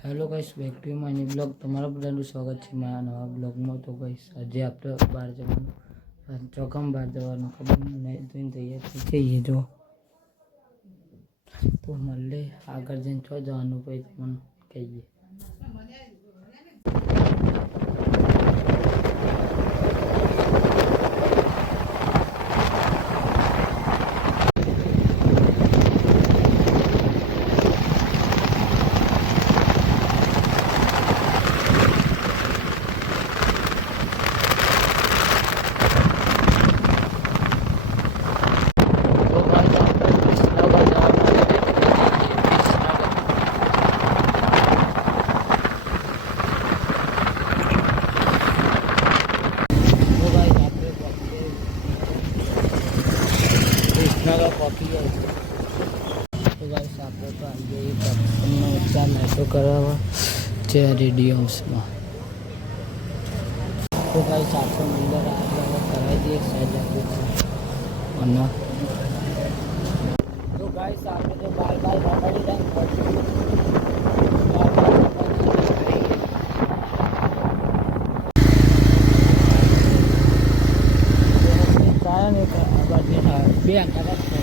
Hello guys, back to my blog. તમારા બધાનું સ્વાગત છે મારા નવા બ્લોગમાં. તો ગાઈસ, આજે આપણે બહાર જવાનું, ચોકામ બહાર જવાનું ખબર નહીં, જોઈને તૈયાર થઈ જઈએ જો. તો મળે આગળ જઈને છો જવાનું પછી તમને કહીએ. મેટ્રો કરાવવા છે રેડિયો હાઉસમાં. તો ગાઈસ આપણે અંદર આગળ કરાવી દઈએ સાઈડ અને તો ગાઈસ આપણે તો બાલ રમાડી બે અંકા આપણે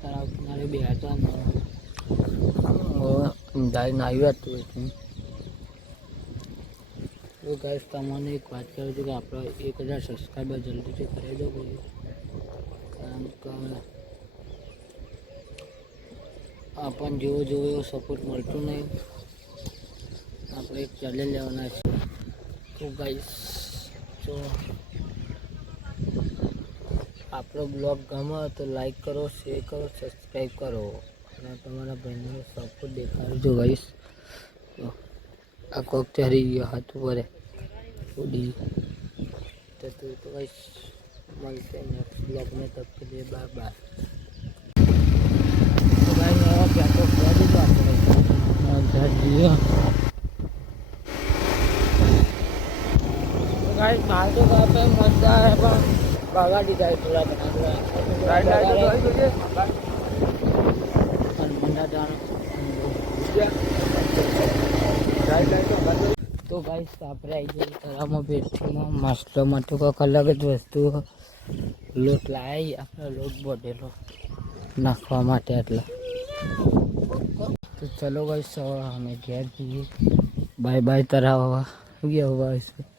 તળાવ કિનારે બે હતા ગાઈને આવ્યું હતું એટલે. તો ગાઈસ તમને એક વાત કરું છું કે આપણે 1000 સબસ્ક્રાઈબર જલ્દીથી કરી દો બોલું, કારણ કે આપણને જેવો એવો સપોર્ટ મળતો નહીં. આપણે એક ચેનલ લેવાના છે. તો ગાઈસ જો આપણો બ્લોગ ગમે તો લાઈક કરો, શેર કરો, સબસ્ક્રાઈબ કરો અને તમારા ભાઈનો સપોર્ટ દેખાડજો ગાઈસ. તો આ કોક ચરી ગયો હાથ ઉપર ઉડી તો ગાઈસ મળશે નેક્સ્ટ બ્લોગમાં. તબ કે लिए બાય બાય. તો ગાઈસ આવા ક્યાં તો કરી દીધો આપણે ઘર જઈએ. તો ગાઈસ માર તો કાપે મજા આવે પણ બગાડી જાય થોડા ઘણા તો ગાઈસ આપણે આવી જઈએ તળાવમાં બેઠીમાં માસ્ટર માટે કોઈક અલગ જ વસ્તુ લોટ લાવી આપણે લોટ બોધેલો નાખવા માટે. એટલે તો ચલો ગાઈસ અમે ઘેર જઈએ. બાય બાય તળાવ ગયા.